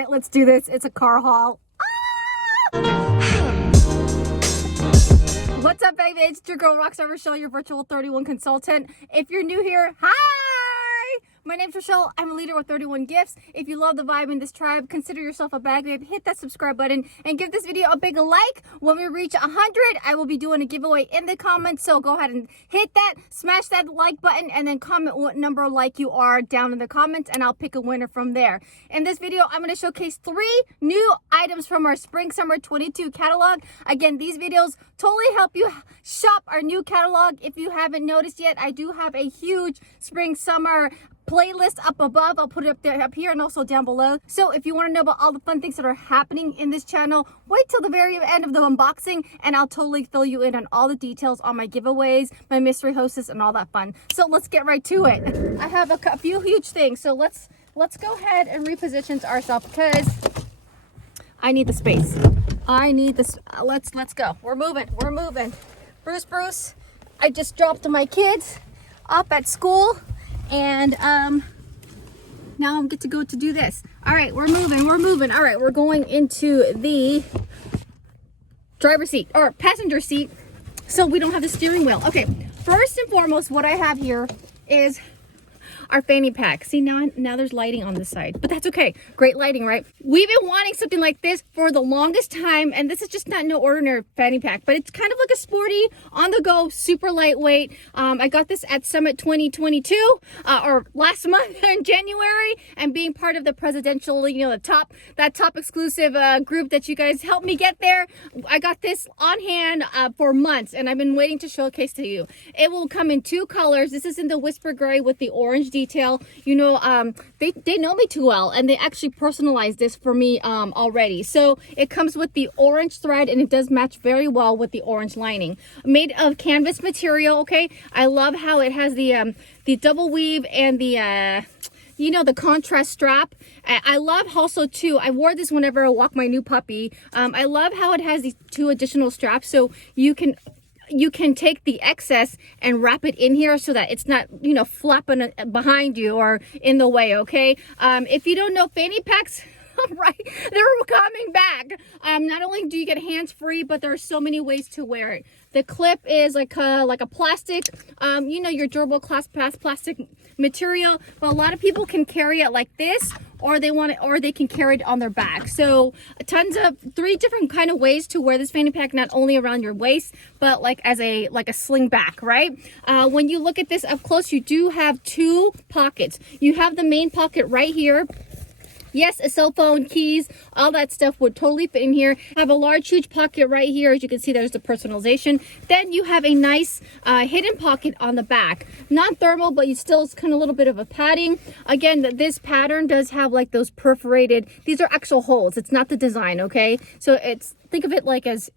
right, let's do this. It's a car haul. What's up, baby? It's your girl, Rockstar Rochelle, your virtual 31 consultant. If you're new here, hi! My name's Rochelle. I'm a leader with 31 gifts. If you love the vibe in this tribe, consider yourself a bag babe. Hit that subscribe button and give this video a big like. When we reach 100, I will be doing a giveaway in the comments. So go ahead and hit that, smash that like button, and then comment what number like you are down in the comments, and I'll pick a winner from there. In this video, I'm going to showcase 3 new items from our Spring Summer 22 catalog. Again, these videos totally help you shop our new catalog. If you haven't noticed yet, I do have a huge Spring Summer playlist up above. I'll put it up there, up here, and also down below. So if you want to know about all the fun things that are happening in this channel, wait till the very end of the unboxing, and I'll totally fill you in on all the details on my giveaways, my mystery hostess, and all that fun. So let's get right to it. I have a few huge things, so let's go ahead and reposition ourselves because I need the space. I need this. Let's go. We're moving. Bruce, I just dropped my kids off at school, and now I get to go to do this. All right, we're moving. All right, we're going into the driver's seat or passenger seat, so we don't have the steering wheel. Okay, first and foremost, what I have here is our Fanny Pack. See, now there's lighting on this side, but that's okay. Great lighting, right? We've been wanting something like this for the longest time, and this is just not no ordinary Fanny Pack, but it's kind of like a sporty, on the go, super lightweight. I got this at Summit 2022, or last month in January, and being part of the presidential, that top exclusive group that you guys helped me get there. I got this on hand for months, and I've been waiting to showcase to you. It will come in 2 colors. This is in the Whisper Gray with the orange detail. They know me too well, and they actually personalized this for me already. So it comes with the orange thread, and it does match very well with the orange lining. Made of canvas material. Okay, I love how it has the double weave and the the contrast strap. I love also too, I wore this whenever I walk my new puppy. I love how it has these 2 additional straps, so you can take the excess and wrap it in here so that it's not, flapping behind you or in the way, okay? If you don't know, Fanny Packs, right, they're coming back. Not only do you get hands-free, but there are so many ways to wear it. The clip is like a plastic, your durable plastic material, but a lot of people can carry it like this, or they can carry it on their back. So tons of 3 different kind of ways to wear this Fanny Pack, not only around your waist, but like a sling back, right? When you look at this up close, you do have 2 pockets. You have the main pocket right here. Yes, a cell phone, keys, all that stuff would totally fit in here. Have a large, huge pocket right here. As you can see, there's the personalization. Then you have a nice hidden pocket on the back. Non-thermal, but you still, it's kind of a little bit of a padding. Again, this pattern does have like those perforated, these are actual holes. It's not the design, okay? So think of it like as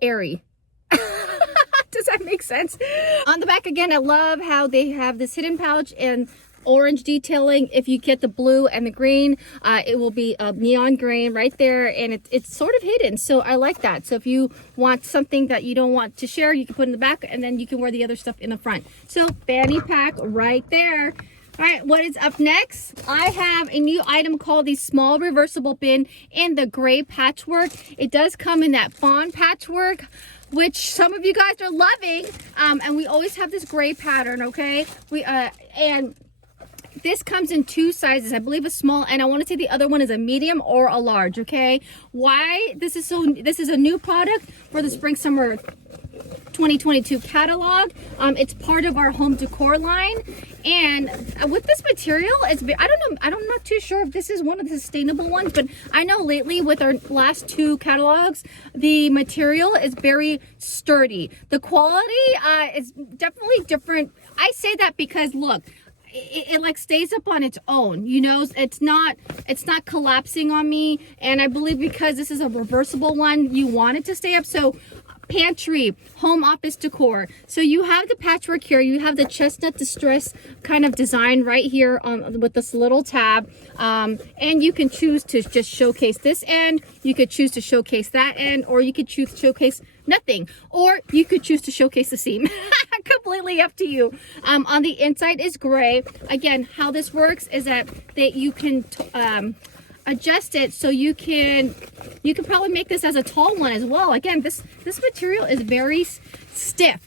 airy. Does that make sense? On the back, again, I love how they have this hidden pouch and orange detailing. If you get the blue and the green, it will be a neon green right there, and it's sort of hidden, so I like that. So if you want something that you don't want to share, you can put in the back, and then you can wear the other stuff in the front. So Fanny Pack right there. All right, what is up next? I have a new item called the small reversible bin in the gray patchwork. It does come in that fawn patchwork, which some of you guys are loving, and we always have this gray pattern, okay? This comes in 2 sizes, I believe a small, and I want to say the other one is a medium or a large, okay? Why this is a new product for the Spring Summer 2022 catalog. It's part of our home decor line, and with this material, I'm not too sure if this is one of the sustainable ones, but I know lately with our last 2 catalogs, the material is very sturdy. The quality is definitely different. I say that because look, it like stays up on its own, it's not collapsing on me, and I believe because this is a reversible one, you want it to stay up. So Pantry, home office decor. So you have the patchwork here, you have the chestnut distress kind of design right here with this little tab, and you can choose to just showcase this end, you could choose to showcase that end, or you could choose to showcase nothing, or you could choose to showcase the seam. Completely up to you. On the inside is gray. Again, how this works is that you can adjust it so you can probably make this as a tall one as well. Again, this material is very stiff.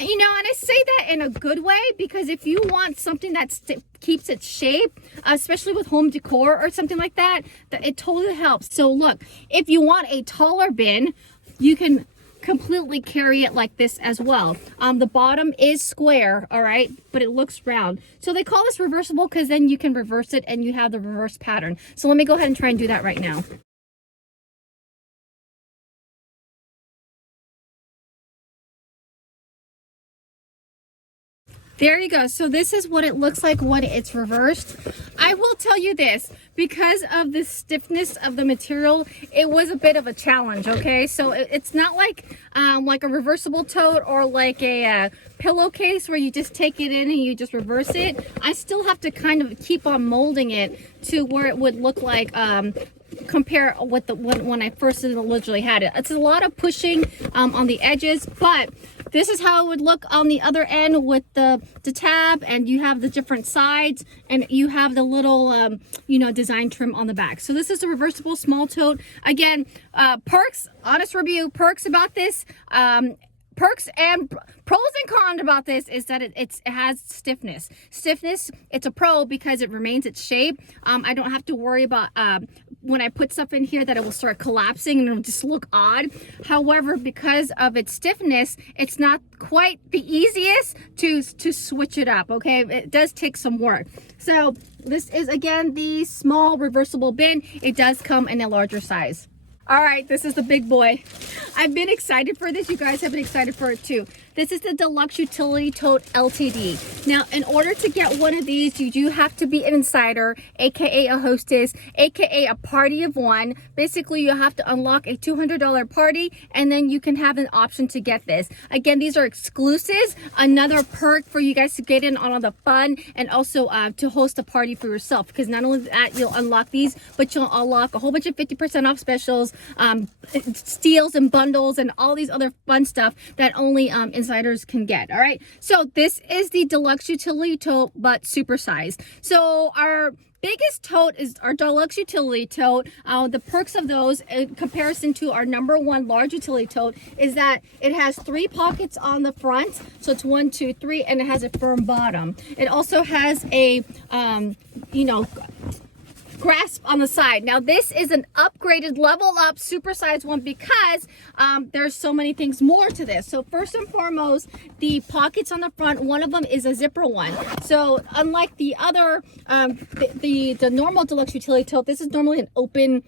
You know, and I say that in a good way, because if you want something that keeps its shape, especially with home decor or something like that, it totally helps. So look, if you want a taller bin, you can completely carry it like this as well. The bottom is square, all right, but it looks round. So they call this reversible because then you can reverse it and you have the reverse pattern. So let me go ahead and try and do that right now. There you go. So this is what it looks like when it's reversed. I will tell you this, because of the stiffness of the material, it was a bit of a challenge, okay? So it's not like a reversible tote or like a pillowcase where you just take it in and you just reverse it. I still have to kind of keep on molding it to where it would look like compare with the when I first originally had it. It's a lot of pushing on the edges, but this is how it would look on the other end with the tab, and you have the different sides, and you have the little you know, design trim on the back. So this is a reversible small tote. Again, perks, honest review, perks about this, perks and pros and cons about this is that it has stiffness. It's a pro because it remains its shape. I don't have to worry about when I put stuff in here that it will start collapsing and it'll just look odd. However, because of its stiffness, it's not quite the easiest to switch it up, okay? It does take some work. So this is, again, the small reversible bin. It does come in a larger size. All right, this is the big boy. I've been excited for this. You guys have been excited for it too. This is the Deluxe Utility Tote LTD. Now, in order to get one of these, you do have to be an insider, aka a hostess, aka a party of one. Basically, you have to unlock a $200 party, and then you can have an option to get this. Again, these are exclusives. Another perk for you guys to get in on all the fun, and also to host a party for yourself. Because not only that, you'll unlock these, but you'll unlock a whole bunch of 50% off specials, steals and bundles, and all these other fun stuff that only insiders can get. All right, so this is the Deluxe Utility Tote, but supersized. So our biggest tote is our Deluxe Utility Tote. The perks of those in comparison to our #1 large utility tote is that it has 3 pockets on the front. So it's 1, 2, 3, and it has a firm bottom. It also has a you know, grasp on the side. Now this is an upgraded, level up, supersized one because there's so many things more to this. So first and foremost, the pockets on the front, one of them is a zipper one. So unlike the other the normal Deluxe Utility Tote, this is normally an open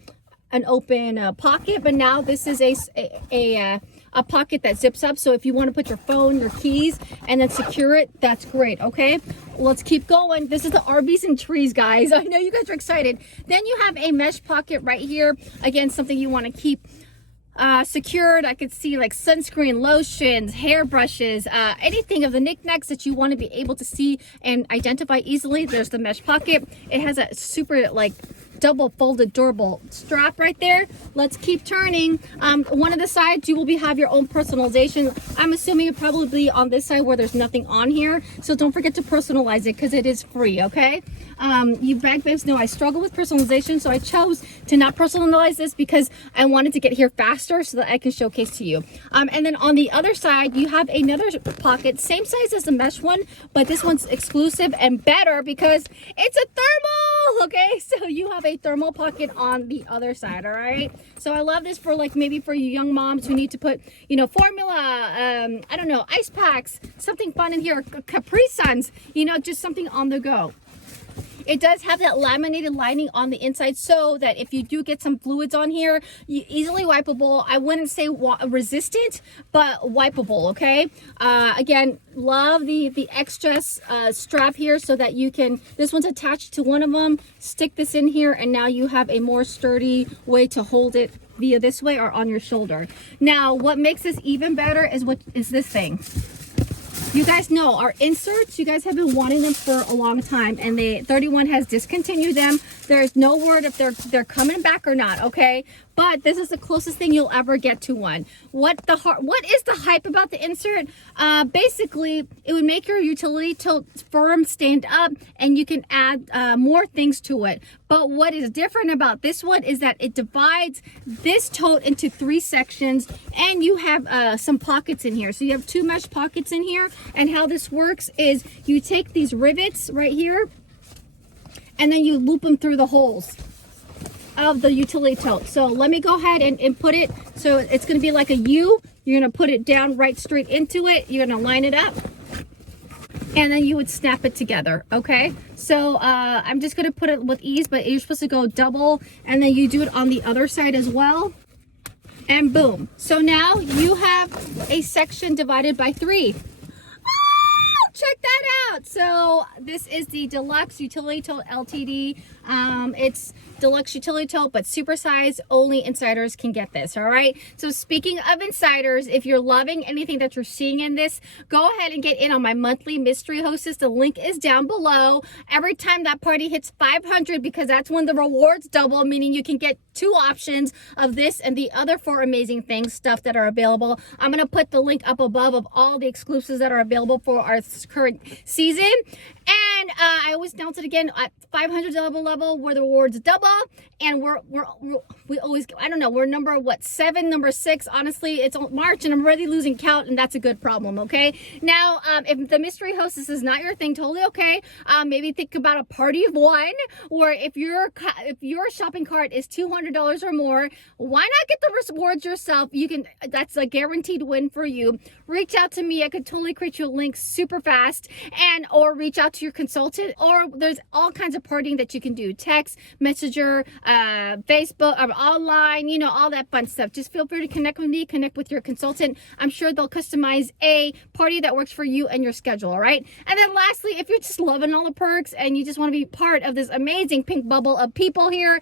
pocket, but now this is a pocket that zips up. So if you want to put your phone, your keys, and then secure it, that's great. Okay, let's keep going. This is the RVs and trees, guys. I know you guys are excited. Then you have a mesh pocket right here. Again, something you want to keep secured. I could see like sunscreen, lotions, hairbrushes, anything of the knickknacks that you want to be able to see and identify easily. There's the mesh pocket. It has a super like double folded durable strap right there. Let's keep turning. One of the sides you will have your own personalization. I'm assuming it probably on this side where there's nothing on here, so don't forget to personalize it because it is free. Okay, you bag babes know I struggle with personalization, so I chose to not personalize this because I wanted to get here faster so that I can showcase to you. And then on the other side you have another pocket, same size as the mesh one, but this one's exclusive and better because it's a thermal. Okay, so you have a thermal pocket on the other side. All right, so I love this for like maybe for you young moms who need to put, you know, formula, I don't know, ice packs, something fun in here, Capri Suns, you know, just something on the go. It does have that laminated lining on the inside so that if you do get some fluids on here, easily wipeable. I wouldn't say resistant, but wipeable, okay? Again, love the extra strap here so that you can, this one's attached to one of them, stick this in here, and now you have a more sturdy way to hold it via this way or on your shoulder. Now, what makes this even better is this thing. You guys know our inserts, you guys have been wanting them for a long time, and 31 has discontinued them. There's no word if they're coming back or not, okay? But this is the closest thing you'll ever get to one. What is the hype about the insert? Basically, it would make your utility tote firm, stand up, and you can add more things to it. But what is different about this one is that it divides this tote into 3 sections, and you have some pockets in here. So you have 2 mesh pockets in here, and how this works is you take these rivets right here, and then you loop them through the holes of the utility tote. So let me go ahead and put it, so it's going to be like a U. You're going to put it down right straight into it. You're going to line it up, and then you would snap it together. Okay, so I'm just going to put it with ease, but you're supposed to go double, and then you do it on the other side as well, and boom. So now you have a section divided by 3. Check that out. So this is the Deluxe Utility Tote LTD. It's Deluxe Utility Tote, but super size. Only insiders can get this, all right? So speaking of insiders, if you're loving anything that you're seeing in this, go ahead and get in on my monthly mystery hostess. The link is down below. Every time that party hits 500, because that's when the rewards double, meaning you can get 2 options of this and the other 4 amazing things, stuff that are available. I'm going to put the link up above of all the exclusives that are available for our current season. And I always announce it again at 500 level where the rewards double, and we always, I don't know, we're number 7, number 6. Honestly, it's March and I'm already losing count, and that's a good problem. Okay, now if the mystery hostess is not your thing, totally okay. Maybe think about a party of 1, or if your shopping cart is $200 or more, why not get the rewards yourself? You can, that's a guaranteed win for you. Reach out to me. I could totally create you a link super fast, and or reach out to your consultant, or there's all kinds of partying that you can do: text, messenger, Facebook, or online, you know, all that fun stuff. Just feel free to connect with me, connect with your consultant. I'm sure they'll customize a party that works for you and your schedule. All right, and then lastly, if you're just loving all the perks and you just want to be part of this amazing pink bubble of people here,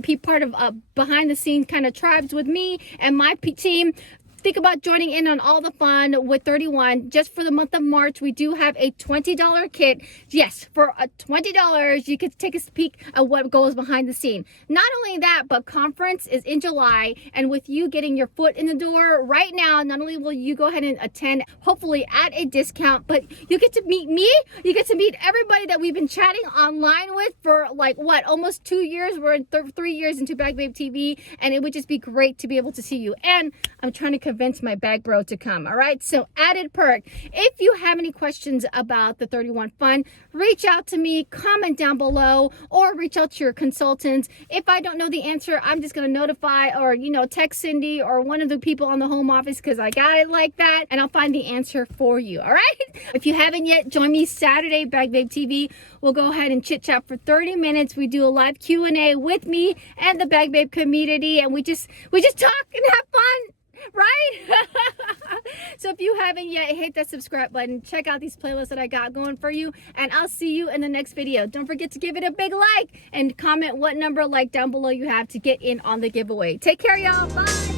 be part of behind the scenes kind of tribes with me and my team, think about joining in on all the fun with 31. Just for the month of March, we do have a $20 kit. Yes, for $20, you could take a peek at what goes behind the scene. Not only that, but conference is in July, and with you getting your foot in the door right now, not only will you go ahead and attend, hopefully at a discount, but you get to meet me. You get to meet everybody that we've been chatting online with for like what, almost 2 years. We're in 3 years into Bag Babe TV, and it would just be great to be able to see you. And I'm trying to convince my bag bro to come. All right, so added perk. If you have any questions about the 31 fun, reach out to me, comment down below, or reach out to your consultants. If I don't know the answer, I'm just going to notify, or text Cindy or one of the people on the home office, because I got it like that, and I'll find the answer for you. All right, if you haven't yet, join me Saturday, Bag Babe TV. We'll go ahead and chit chat for 30 minutes. We do a live Q&A with me and the Bag Babe community, and we just talk and have fun. Right? So if you haven't yet, hit that subscribe button. Check out these playlists that I got going for you, and I'll see you in the next video. Don't forget to give it a big like and comment what number like down below you have to get in on the giveaway. Take care, y'all. Bye.